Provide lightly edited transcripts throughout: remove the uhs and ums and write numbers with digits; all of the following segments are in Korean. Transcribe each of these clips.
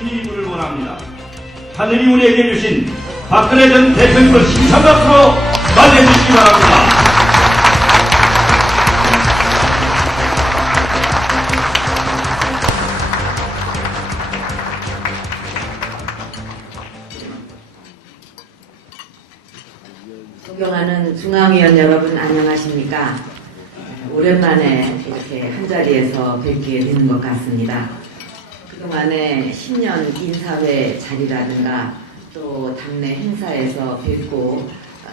진입을 원합니다. 하늘이 우리에게 주신 박근혜 전 대통령을 심사박수로 맞이해주시기 바랍니다. 존경하는 중앙위원 여러분 안녕하십니까? 오랜만에 이렇게 한자리에서 뵙게 되는 것 같습니다. 그동안에 신년 인사회 자리라든가 또 당내 행사에서 뵙고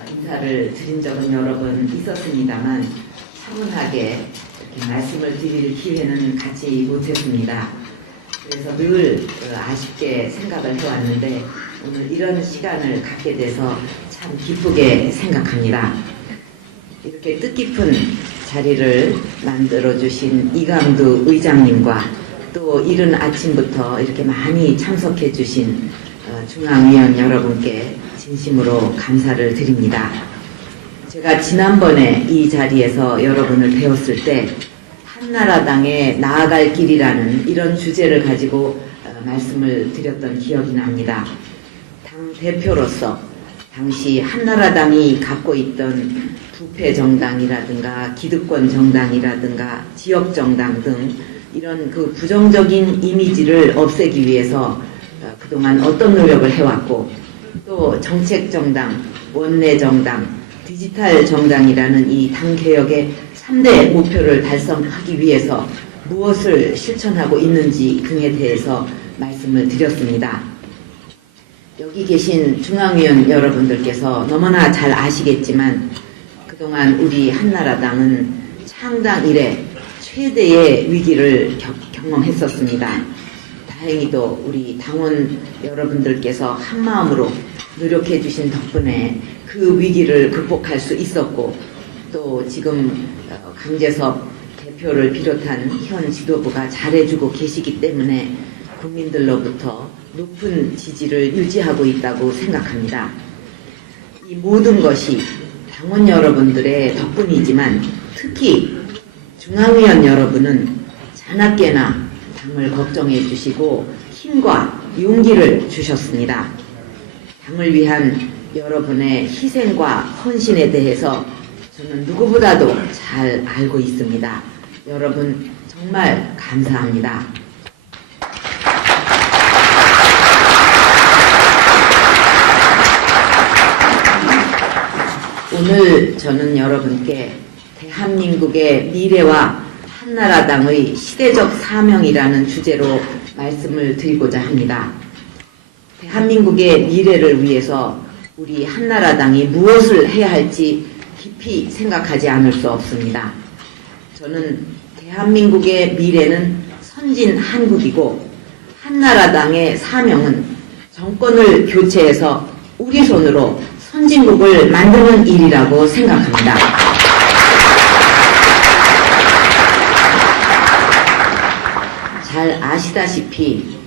인사를 드린 적은 여러 번 있었습니다만 차분하게 이렇게 말씀을 드릴 기회는 갖지 못했습니다. 그래서 늘 아쉽게 생각을 해왔는데 오늘 이런 시간을 갖게 돼서 참 기쁘게 생각합니다. 이렇게 뜻깊은 자리를 만들어주신 이강두 의장님과 또 이른 아침부터 이렇게 많이 참석해주신 중앙위원 여러분께 진심으로 감사를 드립니다. 제가 지난번에 이 자리에서 여러분을 배웠을 때 한나라당에 나아갈 길이라는 이런 주제를 가지고 말씀을 드렸던 기억이 납니다. 당 대표로서 당시 한나라당이 갖고 있던 부패정당이라든가 기득권 정당이라든가 지역정당 등 이런 그 부정적인 이미지를 없애기 위해서 그동안 어떤 노력을 해왔고 또 정책정당, 원내정당, 디지털 정당이라는 이 당개혁의 3대 목표를 달성하기 위해서 무엇을 실천하고 있는지 등에 대해서 말씀을 드렸습니다. 여기 계신 중앙위원 여러분들께서 너무나 잘 아시겠지만 그동안 우리 한나라당은 창당 이래 최대의 위기를 경험했었습니다. 다행히도 우리 당원 여러분들께서 한마음으로 노력해 주신 덕분에 그 위기를 극복할 수 있었고 또 지금 강재섭 대표를 비롯한 현 지도부가 잘해주고 계시기 때문에 국민들로부터 높은 지지를 유지하고 있다고 생각합니다. 이 모든 것이 당원 여러분들의 덕분이지만 특히 중앙위원 여러분은 자나깨나 당을 걱정해 주시고 힘과 용기를 주셨습니다. 당을 위한 여러분의 희생과 헌신에 대해서 저는 누구보다도 잘 알고 있습니다. 여러분 정말 감사합니다. 오늘 저는 여러분께 대한민국의 미래와 한나라당의 시대적 사명이라는 주제로 말씀을 드리고자 합니다. 대한민국의 미래를 위해서 우리 한나라당이 무엇을 해야 할지 깊이 생각하지 않을 수 없습니다. 저는 대한민국의 미래는 선진 한국이고 한나라당의 사명은 정권을 교체해서 우리 손으로 선진국을 만드는 일이라고 생각합니다. 잘 아시다시피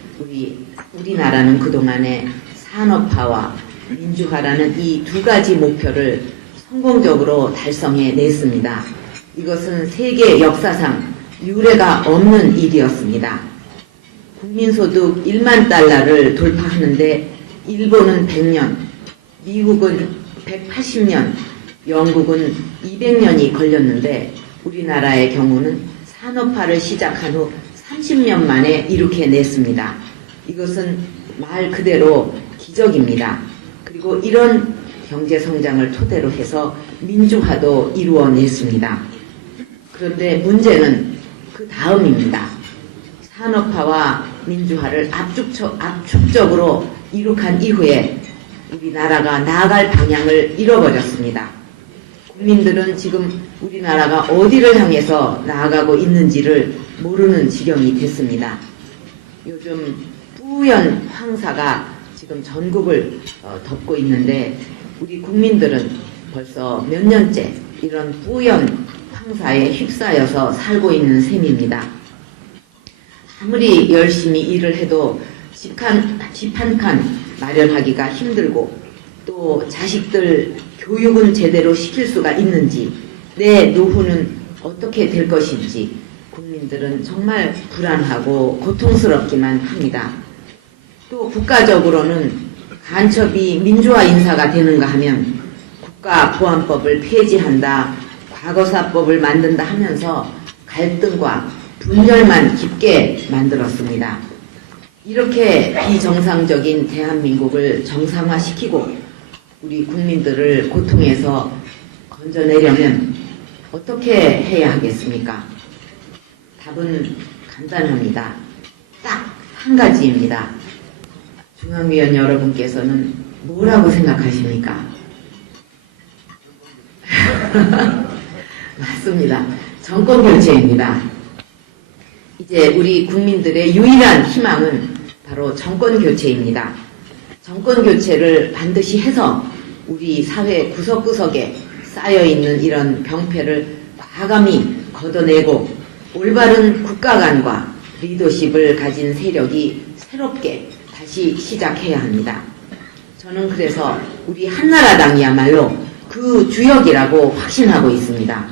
우리나라는 그동안에 산업화와 민주화라는 이 두 가지 목표를 성공적으로 달성해 냈습니다. 이것은 세계 역사상 유례가 없는 일이었습니다. 국민소득 1만 달러를 돌파하는데 일본은 100년, 미국은 180년, 영국은 200년이 걸렸는데 우리나라의 경우는 산업화를 시작한 후 30년 만에 이룩해냈습니다. 이것은 말 그대로 기적입니다. 그리고 이런 경제성장을 토대로 해서 민주화도 이루어냈습니다. 그런데 문제는 그 다음입니다. 산업화와 민주화를 압축적으로 이룩한 이후에 우리나라가 나아갈 방향을 잃어버렸습니다. 국민들은 지금 우리나라가 어디를 향해서 나아가고 있는지를 모르는 지경이 됐습니다. 요즘 뿌연 황사가 지금 전국을 덮고 있는데 우리 국민들은 벌써 몇 년째 이런 뿌연 황사에 휩싸여서 살고 있는 셈입니다. 아무리 열심히 일을 해도 집 한 칸 마련하기가 힘들고 또 자식들 교육은 제대로 시킬 수가 있는지 내 노후는 어떻게 될 것인지 국민들은 정말 불안하고 고통스럽기만 합니다. 또 국가적으로는 간첩이 민주화 인사가 되는가 하면 국가보안법을 폐지한다, 과거사법을 만든다 하면서 갈등과 분열만 깊게 만들었습니다. 이렇게 비정상적인 대한민국을 정상화시키고 우리 국민들을 고통에서 건져내려면 어떻게 해야 하겠습니까? 답은 간단합니다. 딱 한 가지입니다. 중앙위원 여러분께서는 뭐라고 생각하십니까? 맞습니다. 정권교체입니다. 이제 우리 국민들의 유일한 희망은 바로 정권교체입니다. 정권교체를 반드시 해서 우리 사회 구석구석에 쌓여있는 이런 병폐를 과감히 걷어내고 올바른 국가관과 리더십을 가진 세력이 새롭게 다시 시작해야 합니다. 저는 그래서 우리 한나라당이야말로 그 주역이라고 확신하고 있습니다.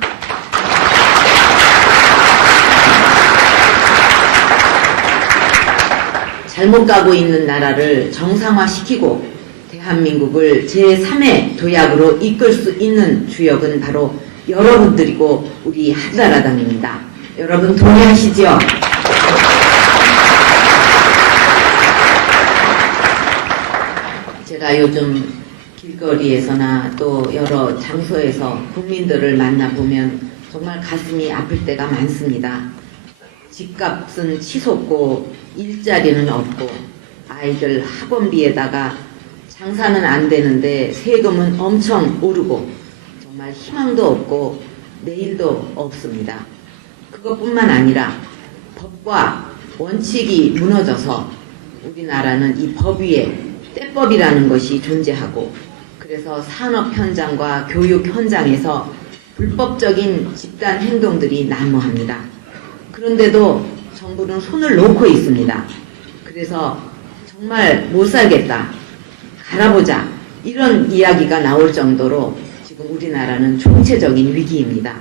잘못 가고 있는 나라를 정상화시키고 대한민국을 제3의 도약으로 이끌 수 있는 주역은 바로 여러분들이고 우리 한나라당입니다. 여러분 동의하시죠? 제가 요즘 길거리에서나 또 여러 장소에서 국민들을 만나보면 정말 가슴이 아플 때가 많습니다. 집값은 치솟고 일자리는 없고 아이들 학원비에다가 장사는 안 되는데 세금은 엄청 오르고 정말 희망도 없고 내일도 없습니다. 그것뿐만 아니라 법과 원칙이 무너져서 우리나라는 이 법 위에 떼법이라는 것이 존재하고 그래서 산업 현장과 교육 현장에서 불법적인 집단 행동들이 난무합니다. 그런데도 정부는 손을 놓고 있습니다. 그래서 정말 못 살겠다, 갈아보자 이런 이야기가 나올 정도로 지금 우리나라는 총체적인 위기입니다.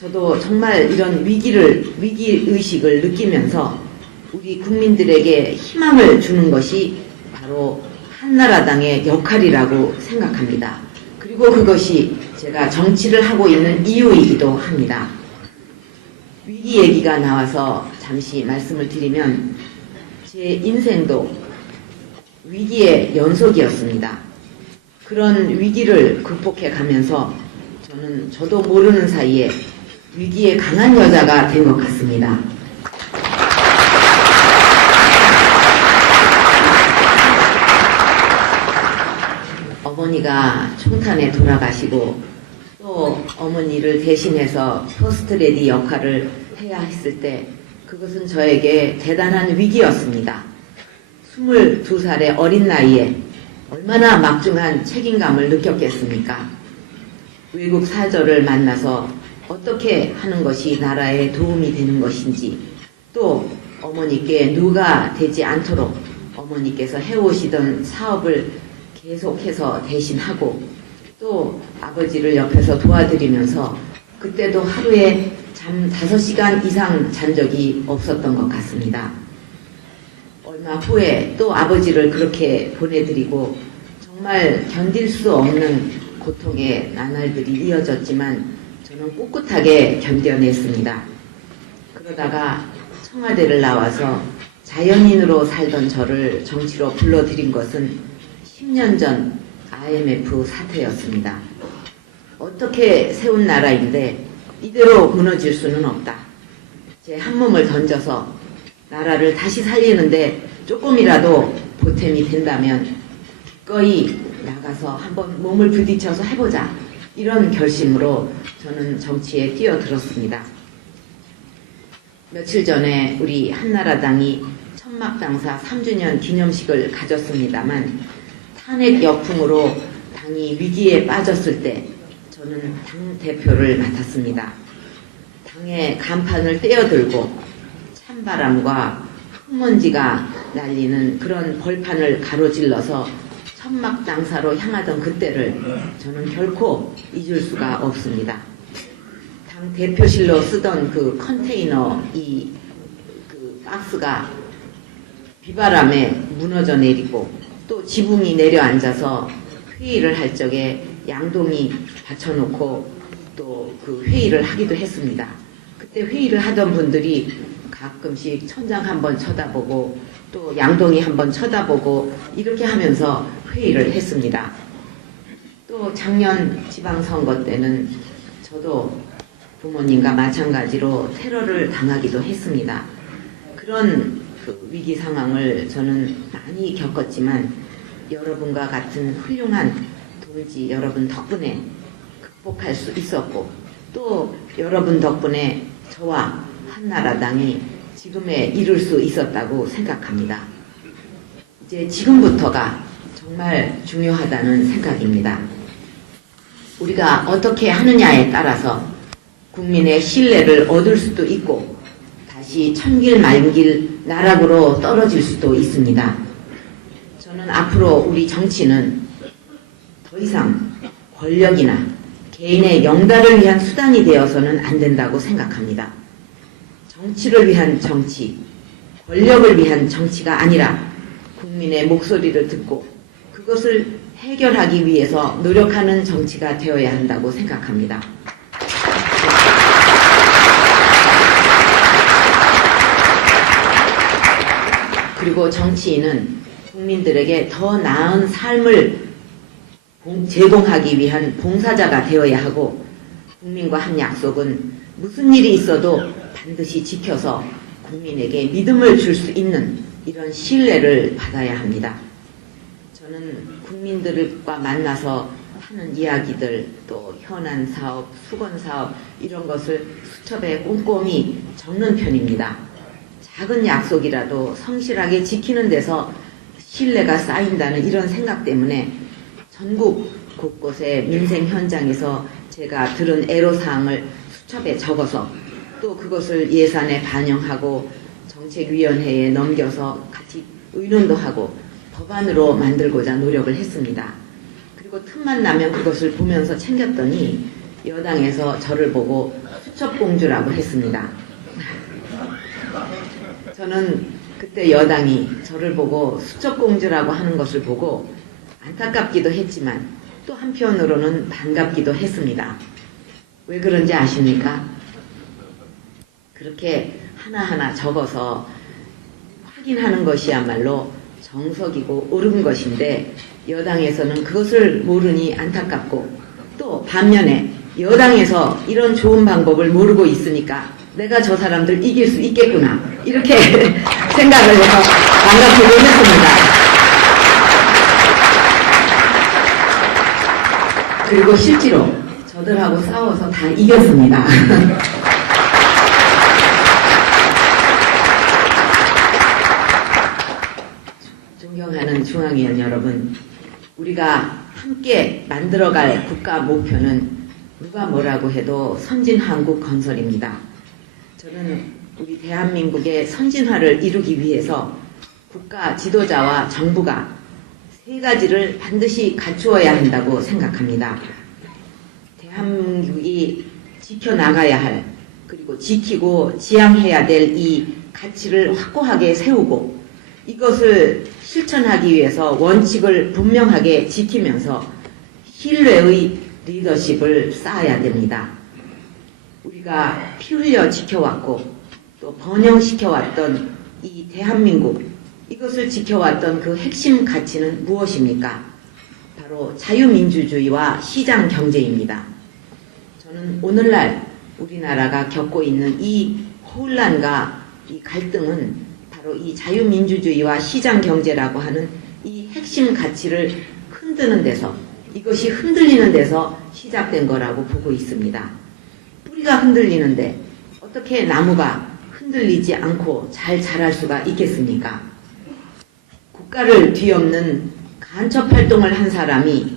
저도 정말 이런 위기의식을 느끼면서 우리 국민들에게 희망을 주는 것이 바로 한나라당의 역할이라고 생각합니다. 그리고 그것이 제가 정치를 하고 있는 이유이기도 합니다. 위기 얘기가 나와서 잠시 말씀을 드리면 제 인생도 위기의 연속이었습니다. 그런 위기를 극복해 가면서 저도 모르는 사이에 위기에 강한 여자가 된 것 같습니다. 어머니가 총탄에 돌아가시고 또 어머니를 대신해서 퍼스트레디 역할을 해야 했을 때 그것은 저에게 대단한 위기였습니다. 22살의 어린 나이에 얼마나 막중한 책임감을 느꼈겠습니까? 외국 사절을 만나서 어떻게 하는 것이 나라에 도움이 되는 것인지 또 어머니께 누가 되지 않도록 어머니께서 해오시던 사업을 계속해서 대신하고 또 아버지를 옆에서 도와드리면서 그때도 하루에 잠 5시간 이상 잔 적이 없었던 것 같습니다. 얼마 후에 또 아버지를 그렇게 보내드리고 정말 견딜 수 없는 고통의 나날들이 이어졌지만 저는 꿋꿋하게 견뎌냈습니다. 그러다가 청와대를 나와서 자연인으로 살던 저를 정치로 불러들인 것은 10년 전 IMF 사태였습니다. 어떻게 세운 나라인데 이대로 무너질 수는 없다. 제 한 몸을 던져서 나라를 다시 살리는데 조금이라도 보탬이 된다면 기꺼이 나가서 한번 몸을 부딪혀서 해보자. 이런 결심으로 저는 정치에 뛰어들었습니다. 며칠 전에 우리 한나라당이 천막당사 3주년 기념식을 가졌습니다만 탄핵 역풍으로 당이 위기에 빠졌을 때 저는 당 대표를 맡았습니다. 당의 간판을 떼어들고 찬바람과 흙먼지가 날리는 그런 벌판을 가로질러서 천막당사로 향하던 그때를 저는 결코 잊을 수가 없습니다. 당 대표실로 쓰던 그 컨테이너 그 박스가 비바람에 무너져 내리고 또 지붕이 내려앉아서 회의를 할 적에 양동이 받쳐놓고 또 그 회의를 하기도 했습니다. 그때 회의를 하던 분들이 가끔씩 천장 한번 쳐다보고 또 양동이 한번 쳐다보고 이렇게 하면서 회의를 했습니다. 또 작년 지방선거 때는 저도 부모님과 마찬가지로 테러를 당하기도 했습니다. 그런 그 위기 상황을 저는 많이 겪었지만 여러분과 같은 훌륭한 동지 여러분 덕분에 극복할 수 있었고 또 여러분 덕분에 저와 한나라당이 지금에 이룰 수 있었다고 생각합니다. 이제 지금부터가 정말 중요하다는 생각입니다. 우리가 어떻게 하느냐에 따라서 국민의 신뢰를 얻을 수도 있고 다시 천길만길 나락으로 떨어질 수도 있습니다. 저는 앞으로 우리 정치는 더 이상 권력이나 개인의 영달을 위한 수단이 되어서는 안 된다고 생각합니다. 정치를 위한 정치, 권력을 위한 정치가 아니라 국민의 목소리를 듣고 그것을 해결하기 위해서 노력하는 정치가 되어야 한다고 생각합니다. 그리고 정치인은 국민들에게 더 나은 삶을 제공하기 위한 봉사자가 되어야 하고 국민과 한 약속은 무슨 일이 있어도 반드시 지켜서 국민에게 믿음을 줄 수 있는 이런 신뢰를 받아야 합니다. 저는 국민들과 만나서 하는 이야기들 또 현안 사업, 수건 사업 이런 것을 수첩에 꼼꼼히 적는 편입니다. 작은 약속이라도 성실하게 지키는 데서 신뢰가 쌓인다는 이런 생각 때문에 전국 곳곳의 민생 현장에서 제가 들은 애로사항을 수첩에 적어서 또 그것을 예산에 반영하고 정책위원회에 넘겨서 같이 의논도 하고 법안으로 만들고자 노력을 했습니다. 그리고 틈만 나면 그것을 보면서 챙겼더니 여당에서 저를 보고 수첩공주라고 했습니다. 저는 그때 여당이 저를 보고 수첩공주라고 하는 것을 보고 안타깝기도 했지만 또 한편으로는 반갑기도 했습니다. 왜 그런지 아십니까? 그렇게 하나하나 적어서 확인하는 것이야말로 정석이고 옳은 것인데 여당에서는 그것을 모르니 안타깝고 또 반면에 여당에서 이런 좋은 방법을 모르고 있으니까 내가 저 사람들 이길 수 있겠구나 이렇게 생각을 해서 반갑기도 했습니다. 그리고 실제로 저들하고 싸워서 다 이겼습니다. 존경하는 중앙위원 여러분, 우리가 함께 만들어갈 국가 목표는 누가 뭐라고 해도 선진한국 건설입니다. 저는 우리 대한민국의 선진화를 이루기 위해서 국가 지도자와 정부가 세 가지를 반드시 갖추어야 한다고 생각합니다. 대한민국이 지켜나가야 할 그리고 지키고 지향해야 될 이 가치를 확고하게 세우고 이것을 실천하기 위해서 원칙을 분명하게 지키면서 신뢰의 리더십을 쌓아야 됩니다. 우리가 피 흘려 지켜왔고 또 번영시켜왔던 이 대한민국 이것을 지켜왔던 그 핵심 가치는 무엇입니까? 바로 자유민주주의와 시장경제입니다. 저는 오늘날 우리나라가 겪고 있는 이 혼란과 이 갈등은 바로 이 자유민주주의와 시장경제라고 하는 이 핵심 가치를 흔드는 데서 이것이 흔들리는 데서 시작된 거라고 보고 있습니다. 뿌리가 흔들리는데 어떻게 나무가 흔들리지 않고 잘 자랄 수가 있겠습니까? 국가를 뒤엎는 간첩 활동을 한 사람이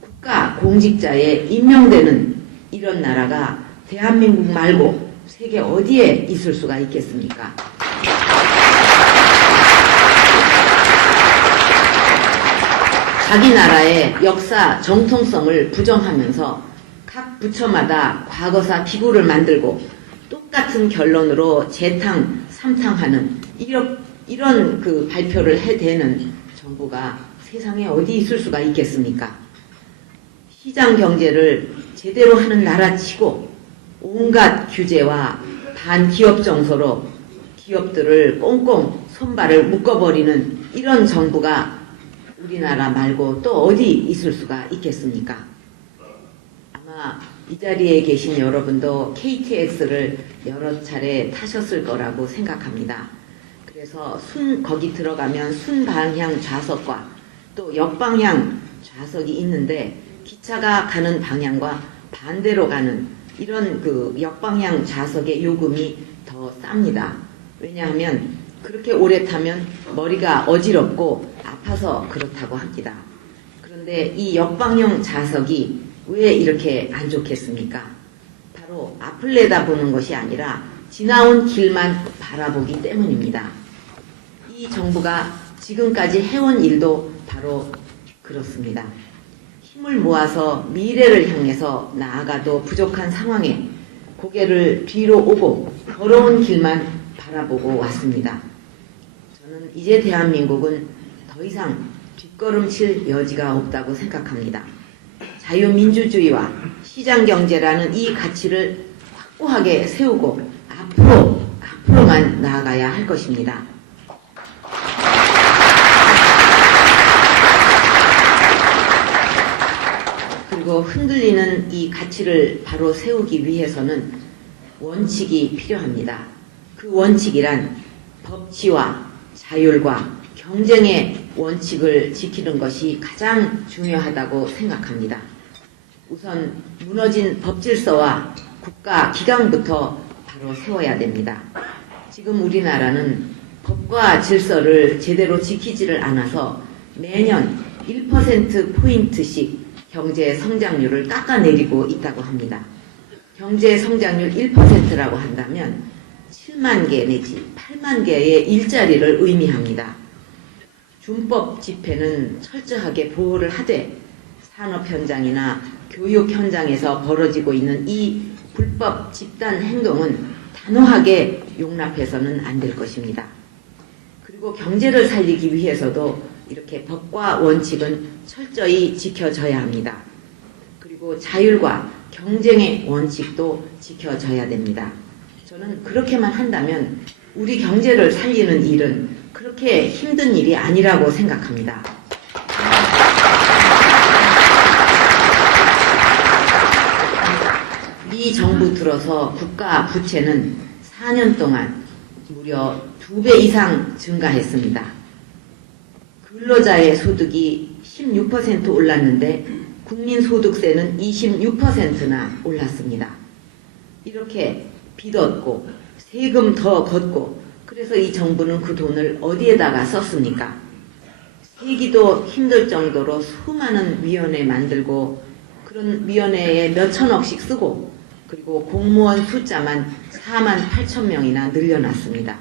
국가 공직자에 임명되는 이런 나라가 대한민국 말고 세계 어디에 있을 수가 있겠습니까? 자기 나라의 역사 정통성을 부정하면서 각 부처마다 과거사 기구를 만들고 똑같은 결론으로 재탕, 삼탕하는 이런 그 발표를 해대는 정부가 세상에 어디 있을 수가 있겠습니까? 시장 경제를 제대로 하는 나라치고 온갖 규제와 반기업 정서로 기업들을 꽁꽁 손발을 묶어버리는 이런 정부가 우리나라 말고 또 어디 있을 수가 있겠습니까? 아마 이 자리에 계신 여러분도 KTX를 여러 차례 타셨을 거라고 생각합니다. 그래서 거기 들어가면 순방향 좌석과 또 역방향 좌석이 있는데 기차가 가는 방향과 반대로 가는 이런 그 역방향 좌석의 요금이 더 쌉니다. 왜냐하면 그렇게 오래 타면 머리가 어지럽고 아파서 그렇다고 합니다. 그런데 이 역방향 좌석이 왜 이렇게 안 좋겠습니까? 바로 앞을 내다보는 것이 아니라 지나온 길만 바라보기 때문입니다. 이 정부가 지금까지 해온 일도 바로 그렇습니다. 힘을 모아서 미래를 향해서 나아가도 부족한 상황에 고개를 뒤로 오고 더러운 길만 바라보고 왔습니다. 저는 이제 대한민국은 더 이상 뒷걸음칠 여지가 없다고 생각합니다. 자유민주주의와 시장경제라는 이 가치를 확고하게 세우고 앞으로만 나아가야 할 것입니다. 그리고 흔들리는 이 가치를 바로 세우기 위해서는 원칙이 필요합니다. 그 원칙이란 법치와 자율과 경쟁의 원칙을 지키는 것이 가장 중요하다고 생각합니다. 우선 무너진 법질서와 국가 기강부터 바로 세워야 됩니다. 지금 우리나라는 법과 질서를 제대로 지키지를 않아서 매년 1%포인트씩 경제 성장률을 깎아내리고 있다고 합니다. 경제 성장률 1%라고 한다면 7만 개 내지 8만 개의 일자리를 의미합니다. 준법 집회는 철저하게 보호를 하되 산업 현장이나 교육 현장에서 벌어지고 있는 이 불법 집단 행동은 단호하게 용납해서는 안 될 것입니다. 그리고 경제를 살리기 위해서도 이렇게 법과 원칙은 철저히 지켜져야 합니다. 그리고 자율과 경쟁의 원칙도 지켜져야 됩니다. 저는 그렇게만 한다면 우리 경제를 살리는 일은 그렇게 힘든 일이 아니라고 생각합니다. 이 정부 들어서 국가 부채는 4년 동안 무려 2배 이상 증가했습니다. 근로자의 소득이 16% 올랐는데 국민소득세는 26%나 올랐습니다. 이렇게 빚 얻고 세금 더 걷고 그래서 이 정부는 그 돈을 어디에다가 썼습니까? 세기도 힘들 정도로 수많은 위원회 만들고 그런 위원회에 몇 천억씩 쓰고 그리고 공무원 숫자만 4만 8천 명이나 늘려놨습니다.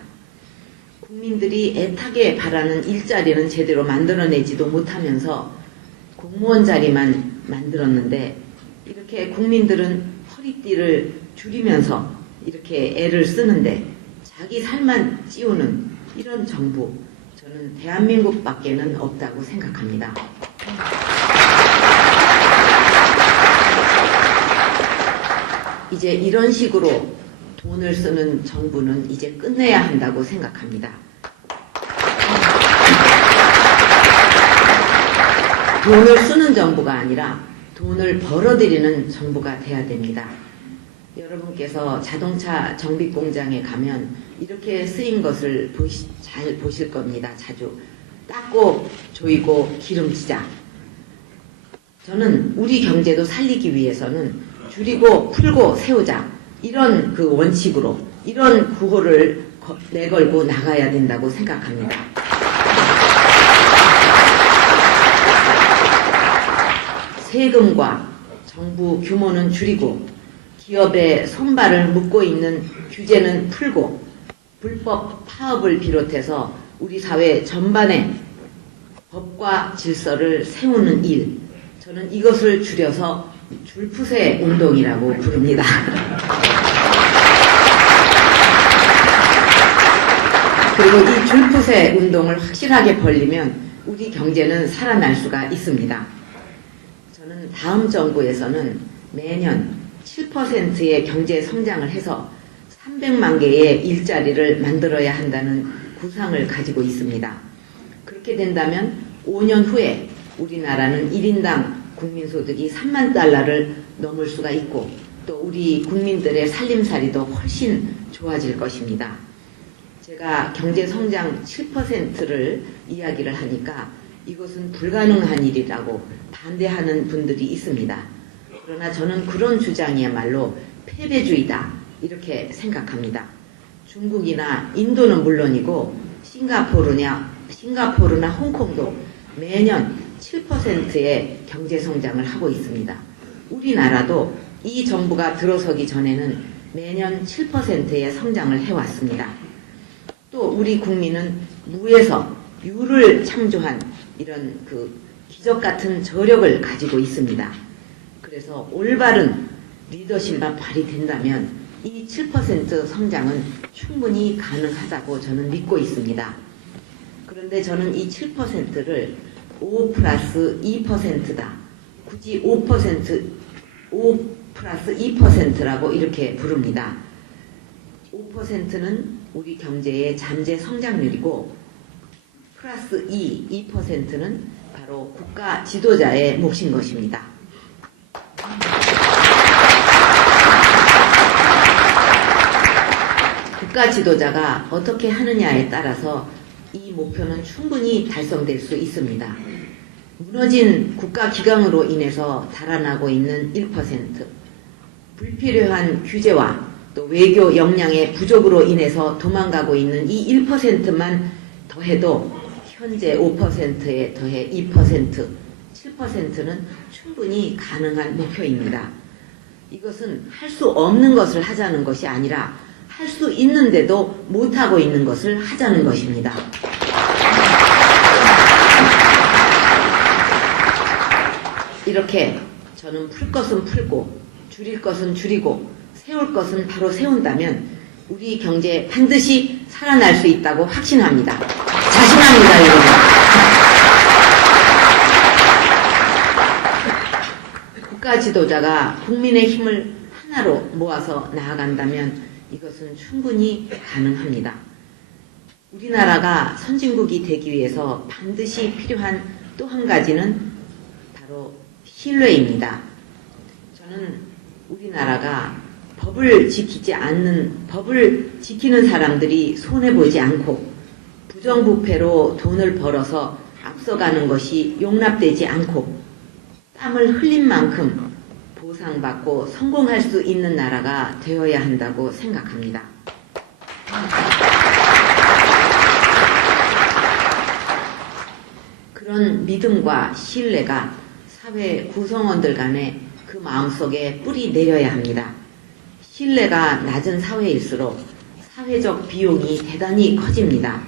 국민들이 애타게 바라는 일자리는 제대로 만들어내지도 못하면서 공무원 자리만 만들었는데 이렇게 국민들은 허리띠를 줄이면서 이렇게 애를 쓰는데 자기 살만 찌우는 이런 정부, 저는 대한민국밖에는 없다고 생각합니다. 이제 이런 식으로 돈을 쓰는 정부는 이제 끝내야 한다고 생각합니다. 돈을 쓰는 정부가 아니라 돈을 벌어들이는 정부가 돼야 됩니다. 여러분께서 자동차 정비 공장에 가면 이렇게 쓰인 것을 잘 보실 겁니다. 자주 닦고 조이고 기름치자. 저는 우리 경제도 살리기 위해서는 줄이고 풀고 세우자 이런 그 원칙으로 이런 구호를 내걸고 나가야 된다고 생각합니다. 세금과 정부 규모는 줄이고 기업의 손발을 묶고 있는 규제는 풀고 불법 파업을 비롯해서 우리 사회 전반에 법과 질서를 세우는 일, 저는 이것을 줄여서 줄푸세 운동이라고 부릅니다. 그리고 이 줄푸세 운동을 확실하게 벌리면 우리 경제는 살아날 수가 있습니다. 저는 다음 정부에서는 매년 7%의 경제 성장을 해서 300만 개의 일자리를 만들어야 한다는 구상을 가지고 있습니다. 그렇게 된다면 5년 후에 우리나라는 1인당 국민소득이 3만 달러를 넘을 수가 있고 또 우리 국민들의 살림살이도 훨씬 좋아질 것입니다. 제가 경제성장 7%를 이야기를 하니까 이것은 불가능한 일이라고 반대하는 분들이 있습니다. 그러나 저는 그런 주장이야말로 패배주의다 이렇게 생각합니다. 중국이나 인도는 물론이고 싱가포르나 홍콩도 매년 7%의 경제성장을 하고 있습니다. 우리나라도 이 정부가 들어서기 전에는 매년 7%의 성장을 해왔습니다. 또 우리 국민은 무에서 유를 창조한 이런 기적 같은 저력을 가지고 있습니다. 그래서 올바른 리더십만 발휘된다면 이 7% 성장은 충분히 가능하다고 저는 믿고 있습니다. 그런데 저는 이 7%를 5 플러스 2%다. 굳이 5 플러스 2%라고 이렇게 부릅니다. 5%는 우리 경제의 잠재 성장률이고 플러스 2%는 바로 국가 지도자의 몫인 것입니다. 국가 지도자가 어떻게 하느냐에 따라서 이 목표는 충분히 달성될 수 있습니다. 무너진 국가기강으로 인해서 달아나고 있는 1%, 불필요한 규제와 또 외교 역량의 부족으로 인해서 도망가고 있는 이 1%만 더해도 현재 5%에 더해 2%, 7%는 충분히 가능한 목표입니다. 이것은 할 수 없는 것을 하자는 것이 아니라 할 수 있는데도 못하고 있는 것을 하자는 것입니다. 이렇게 저는 풀 것은 풀고 줄일 것은 줄이고 세울 것은 바로 세운다면 우리 경제 반드시 살아날 수 있다고 확신합니다. 자신합니다, 여러분. 국가 지도자가 국민의 힘을 하나로 모아서 나아간다면 이것은 충분히 가능합니다. 우리나라가 선진국이 되기 위해서 반드시 필요한 또 한 가지는 바로 신뢰입니다. 저는 우리나라가 법을 지키는 사람들이 손해보지 않고 부정부패로 돈을 벌어서 앞서가는 것이 용납되지 않고 땀을 흘린 만큼 보상받고 성공할 수 있는 나라가 되어야 한다고 생각합니다. 그런 믿음과 신뢰가 사회 구성원들 간에 그 마음속에 뿌리 내려야 합니다. 신뢰가 낮은 사회일수록 사회적 비용이 대단히 커집니다.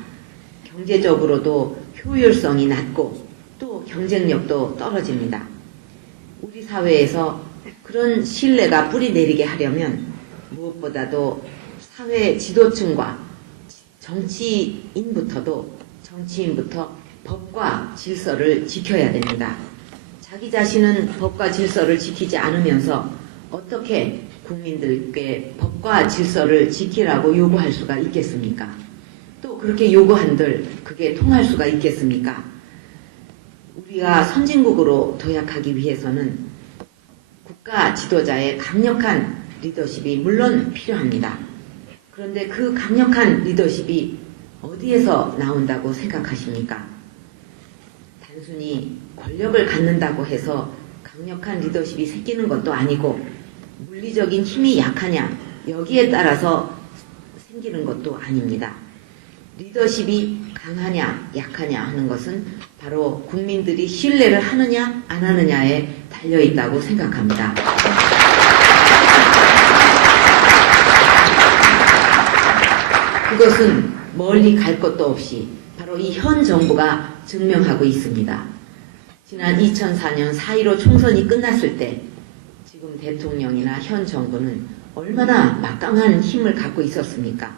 경제적으로도 효율성이 낮고 또 경쟁력도 떨어집니다. 우리 사회에서 그런 신뢰가 뿌리 내리게 하려면 무엇보다도 사회 지도층과 정치인부터 법과 질서를 지켜야 됩니다. 자기 자신은 법과 질서를 지키지 않으면서 어떻게 국민들께 법과 질서를 지키라고 요구할 수가 있겠습니까? 또 그렇게 요구한들 그게 통할 수가 있겠습니까? 우리가 선진국으로 도약하기 위해서는 국가 지도자의 강력한 리더십이 물론 필요합니다. 그런데 그 강력한 리더십이 어디에서 나온다고 생각하십니까? 단순히 권력을 갖는다고 해서 강력한 리더십이 생기는 것도 아니고 물리적인 힘이 약하냐 여기에 따라서 생기는 것도 아닙니다. 리더십이 강하냐 약하냐 하는 것은 바로 국민들이 신뢰를 하느냐 안 하느냐에 달려있다고 생각합니다. 그것은 멀리 갈 것도 없이 바로 이 현 정부가 증명하고 있습니다. 지난 2004년 4.15 총선이 끝났을 때 지금 대통령이나 현 정부는 얼마나 막강한 힘을 갖고 있었습니까?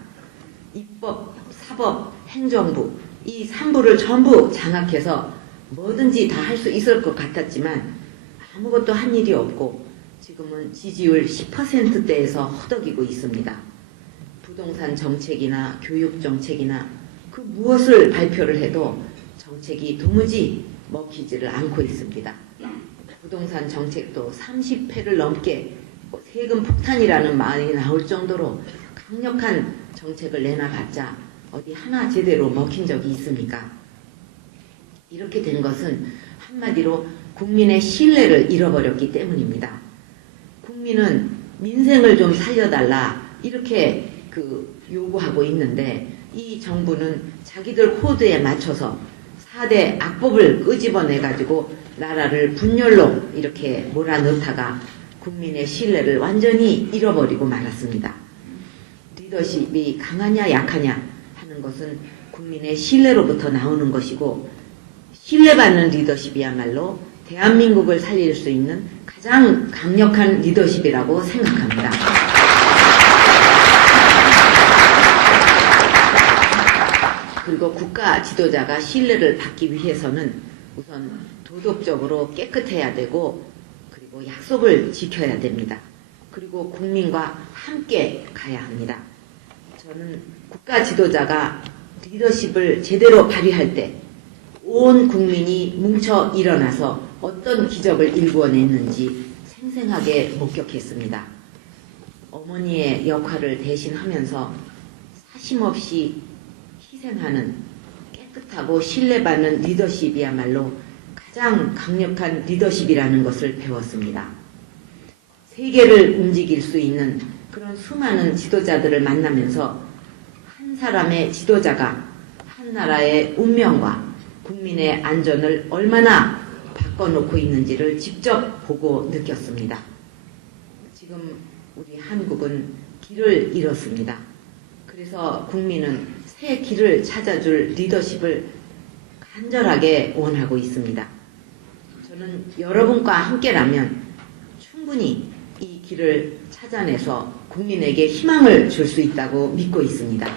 입법, 사법, 행정부 이 3부를 전부 장악해서 뭐든지 다 할 수 있을 것 같았지만 아무것도 한 일이 없고 지금은 지지율 10%대에서 허덕이고 있습니다. 부동산 정책이나 교육 정책이나 그 무엇을 발표를 해도 정책이 도무지 먹히지를 않고 있습니다. 부동산 정책도 30회를 넘게 세금 폭탄이라는 말이 나올 정도로 강력한 정책을 내놔봤자 어디 하나 제대로 먹힌 적이 있습니까? 이렇게 된 것은 한마디로 국민의 신뢰를 잃어버렸기 때문입니다. 국민은 민생을 좀 살려달라 이렇게 요구하고 있는데 이 정부는 자기들 코드에 맞춰서 4대 악법을 끄집어내가지고 나라를 분열로 이렇게 몰아넣다가 국민의 신뢰를 완전히 잃어버리고 말았습니다. 리더십이 강하냐 약하냐 하는 것은 국민의 신뢰로부터 나오는 것이고 신뢰받는 리더십이야말로 대한민국을 살릴 수 있는 가장 강력한 리더십이라고 생각합니다. 그리고 국가 지도자가 신뢰를 받기 위해서는 우선 도덕적으로 깨끗해야 되고 그리고 약속을 지켜야 됩니다. 그리고 국민과 함께 가야 합니다. 저는 국가 지도자가 리더십을 제대로 발휘할 때 온 국민이 뭉쳐 일어나서 어떤 기적을 일구어냈는지 생생하게 목격했습니다. 어머니의 역할을 대신하면서 사심없이 희생하는 깨끗하고 신뢰받는 리더십이야말로 가장 강력한 리더십이라는 것을 배웠습니다. 세계를 움직일 수 있는 그런 수많은 지도자들을 만나면서 한 사람의 지도자가 한 나라의 운명과 국민의 안전을 얼마나 바꿔놓고 있는지를 직접 보고 느꼈습니다. 지금 우리 한국은 길을 잃었습니다. 그래서 국민은 새 길을 찾아줄 리더십을 간절하게 원하고 있습니다. 저는 여러분과 함께라면 충분히 이 길을 찾아내서 국민에게 희망을 줄 수 있다고 믿고 있습니다.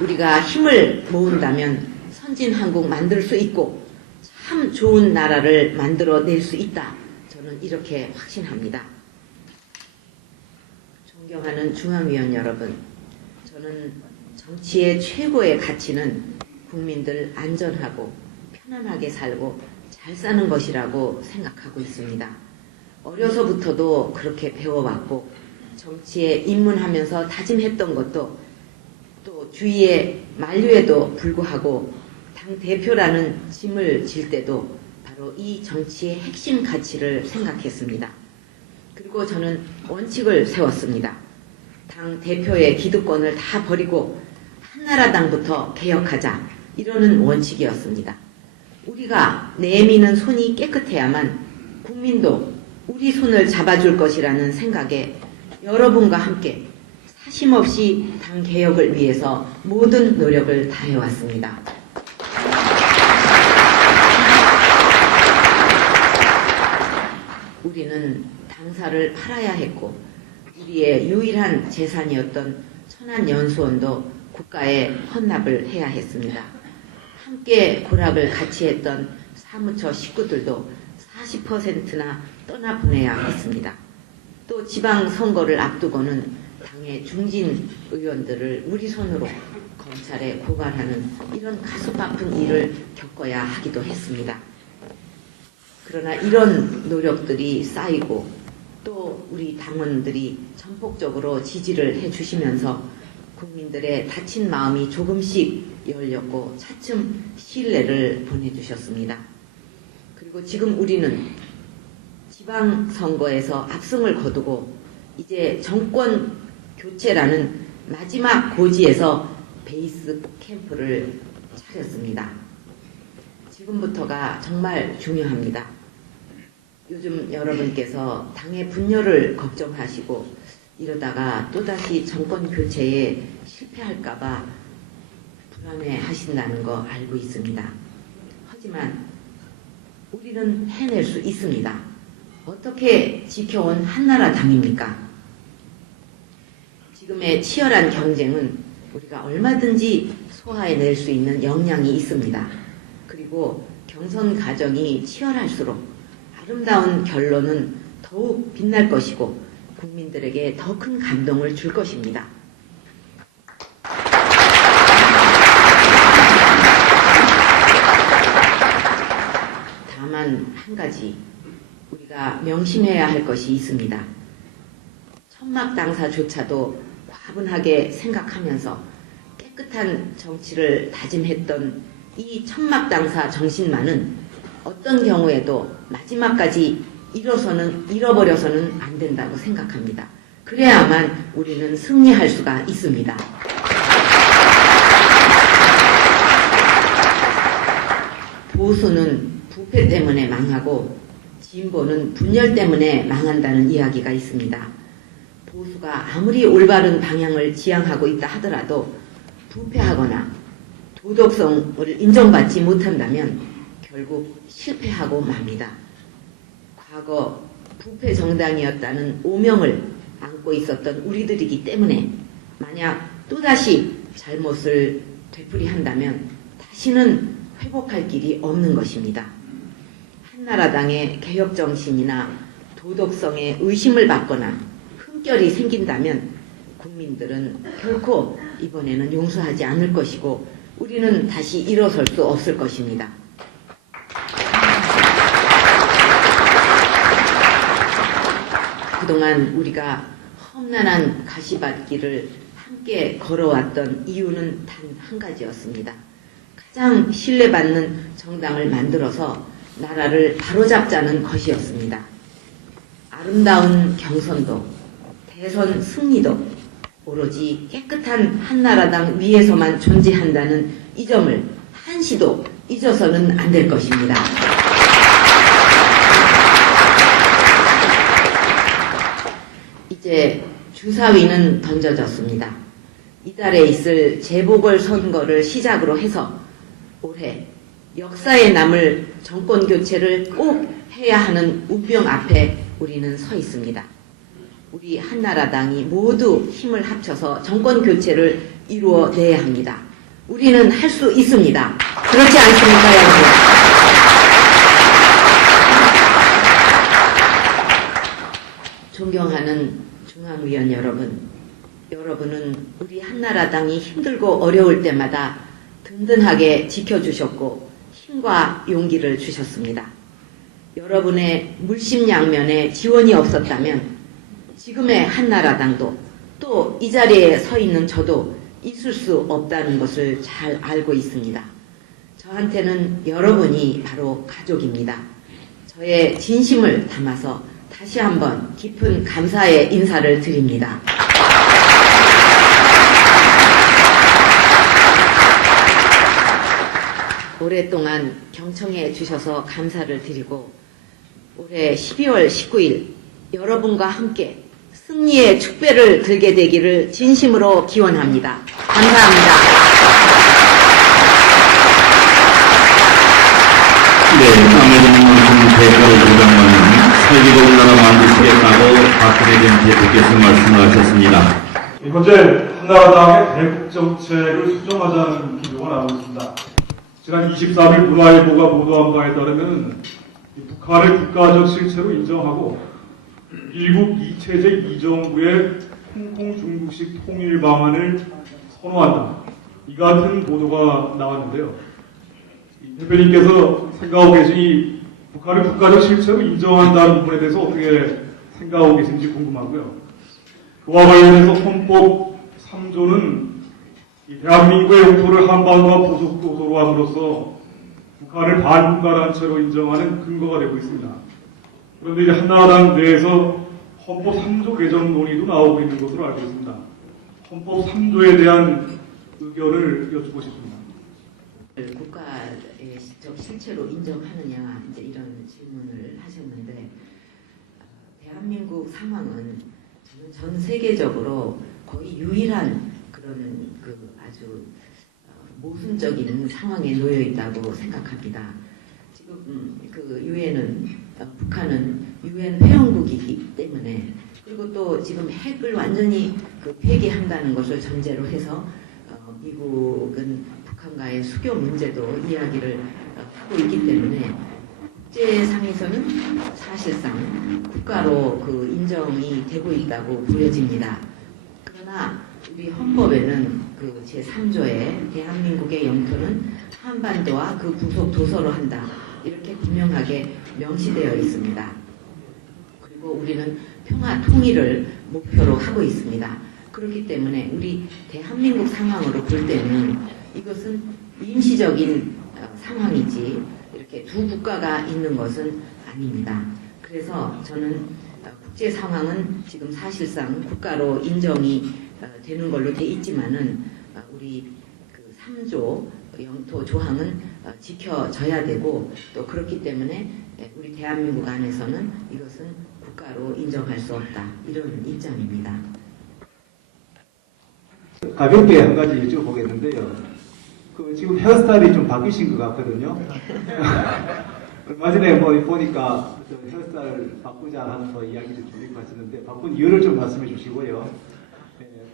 우리가 힘을 모은다면 선진한국 만들 수 있고 참 좋은 나라를 만들어낼 수 있다. 저는 이렇게 확신합니다. 존경하는 중앙위원 여러분, 저는 정치의 최고의 가치는 국민들 안전하고 편안하게 살고 잘 사는 것이라고 생각하고 있습니다. 어려서부터도 그렇게 배워왔고 정치에 입문하면서 다짐했던 것도 또 주위의 만류에도 불구하고 당대표라는 짐을 질 때도 바로 이 정치의 핵심 가치를 생각했습니다. 그리고 저는 원칙을 세웠습니다. 당대표의 기득권을 다 버리고 한나라당부터 개혁하자 이러는 원칙이었습니다. 우리가 내미는 손이 깨끗해야만 국민도 우리 손을 잡아줄 것이라는 생각에 여러분과 함께 사심없이 당 개혁을 위해서 모든 노력을 다해왔습니다. 우리는 당사를 팔아야 했고 우리의 유일한 재산이었던 천안연수원도 국가에 헌납을 해야 했습니다. 함께 고락을 같이 했던 사무처 식구들도 40%나 떠나보내야 했습니다. 또 지방선거를 앞두고는 당의 중진 의원들을 우리 손으로 검찰에 고발하는 이런 가슴 아픈 일을 겪어야 하기도 했습니다. 그러나 이런 노력들이 쌓이고 또 우리 당원들이 전폭적으로 지지를 해주시면서 국민들의 다친 마음이 조금씩 열렸고 차츰 신뢰를 보내주셨습니다. 그리고 지금 우리는 지방선거에서 압승을 거두고 이제 정권 교체라는 마지막 고지에서 베이스 캠프를 차렸습니다. 지금부터가 정말 중요합니다. 요즘 여러분께서 당의 분열을 걱정하시고 이러다가 또다시 정권 교체에 실패할까봐 불안해 하신다는 거 알고 있습니다. 하지만 우리는 해낼 수 있습니다. 어떻게 지켜온 한나라당입니까? 지금의 치열한 경쟁은 우리가 얼마든지 소화해낼 수 있는 역량이 있습니다. 그리고 경선 과정이 치열할수록 아름다운 결론은 더욱 빛날 것이고 국민들에게 더 큰 감동을 줄 것입니다. 다만 한 가지 우리가 명심해야 할 것이 있습니다. 천막 당사조차도 과분하게 생각하면서 깨끗한 정치를 다짐했던 이 천막 당사 정신만은 어떤 경우에도 마지막까지 잃어버려서는 안 된다고 생각합니다. 그래야만 우리는 승리할 수가 있습니다. 보수는 부패 때문에 망하고 진보는 분열 때문에 망한다는 이야기가 있습니다. 보수가 아무리 올바른 방향을 지향하고 있다 하더라도 부패하거나 도덕성을 인정받지 못한다면 결국 실패하고 맙니다. 과거 부패 정당이었다는 오명을 안고 있었던 우리들이기 때문에 만약 또다시 잘못을 되풀이한다면 다시는 회복할 길이 없는 것입니다. 한나라당의 개혁정신이나 도덕성에 의심을 받거나 흠결이 생긴다면 국민들은 결코 이번에는 용서하지 않을 것이고 우리는 다시 일어설 수 없을 것입니다. 그동안 우리가 험난한 가시밭길을 함께 걸어왔던 이유는 단 한 가지였습니다. 가장 신뢰받는 정당을 만들어서 나라를 바로잡자는 것이었습니다. 아름다운 경선도 대선 승리도 오로지 깨끗한 한나라당 위에서만 존재한다는 이 점을 한시도 잊어서는 안 될 것입니다. 이제 주사위는 던져졌습니다. 이달에 있을 재보궐선거를 시작으로 해서 올해 역사에 남을 정권교체를 꼭 해야 하는 운명 앞에 우리는 서 있습니다. 우리 한나라당이 모두 힘을 합쳐서 정권교체를 이루어내야 합니다. 우리는 할 수 있습니다. 그렇지 않습니까, 여러분? 존경하는 중앙위원 여러분, 여러분은 우리 한나라당이 힘들고 어려울 때마다 든든하게 지켜주셨고 힘과 용기를 주셨습니다. 여러분의 물심양면에 지원이 없었다면 지금의 한나라당도 또 이 자리에 서 있는 저도 있을 수 없다는 것을 잘 알고 있습니다. 저한테는 여러분이 바로 가족입니다. 저의 진심을 담아서 다시 한번 깊은 감사의 인사를 드립니다. 오랫동안 경청해 주셔서 감사를 드리고 올해 12월 19일 여러분과 함께 승리의 축배를 들게 되기를 진심으로 기원합니다. 감사합니다. 네, 강혜동 대표를 주장하는 살기로 우리나라 만드시겠다고 박근혜 전 대표께서 말씀하셨습니다. 현재 한나라당의 대북 정책을 수정하자는 기조가 나오고 있습니다. 지난 23일 문화일보가 보도한 바에 따르면 북한을 국가적 실체로 인정하고 미국 이체제 이정부의 홍콩 중국식 통일 방안을 선호한다. 이 같은 보도가 나왔는데요. 대표님께서 생각하고 계시니 북한을 국가적 실체로 인정한다는 부분에 대해서 어떻게 생각하고 계신지 궁금하고요. 그와 관련해서 헌법 3조는 대한민국의 영토를 한반도와 부속도서로 함으로써 북한을 반국가단체로 인정하는 근거가 되고 있습니다. 그런데 이제 한나라당 내에서 헌법 3조 개정 논의도 나오고 있는 것으로 알고 있습니다. 헌법 3조에 대한 의견을 여쭙고 싶습니다. 국가의 실체로 인정하느냐 이제 이런 질문을 하셨는데 대한민국 상황은 저는 전 세계적으로 거의 유일한 그런 아주 모순적인 상황에 놓여 있다고 생각합니다. 지금 그 유엔은 북한은 UN 회원국이기 때문에, 그리고 또 지금 핵을 완전히 폐기한다는 것을 전제로 해서 미국은 북한과의 수교 문제도 이야기를 하고 있기 때문에 국제상에서는 사실상 국가로 인정이 되고 있다고 보여집니다. 그러나 우리 헌법에는 제3조에 대한민국의 영토는 한반도와 그 부속 도서로 한다, 이렇게 분명하게 명시되어 있습니다. 그리고 우리는 평화 통일을 목표로 하고 있습니다. 그렇기 때문에 우리 대한민국 상황으로 볼 때는 이것은 임시적인 상황이지 이렇게 두 국가가 있는 것은 아닙니다. 그래서 저는 국제 상황은 지금 사실상 국가로 인정이 되는 걸로 돼 있지만은 우리 3조 영토 조항은 지켜져야 되고, 또 그렇기 때문에 우리 대한민국 안에서는 이것은 국가로 인정할 수 없다, 이런 입장입니다. 가볍게 한 가지 여쭤보겠는데요. 지금 헤어스타일이 좀 바뀌신 것 같거든요. 얼마 전에 보니까 헤어스타일 바꾸자 하는 이야기를 주입 하시는데, 바꾼 이유를 좀 말씀해 주시고요.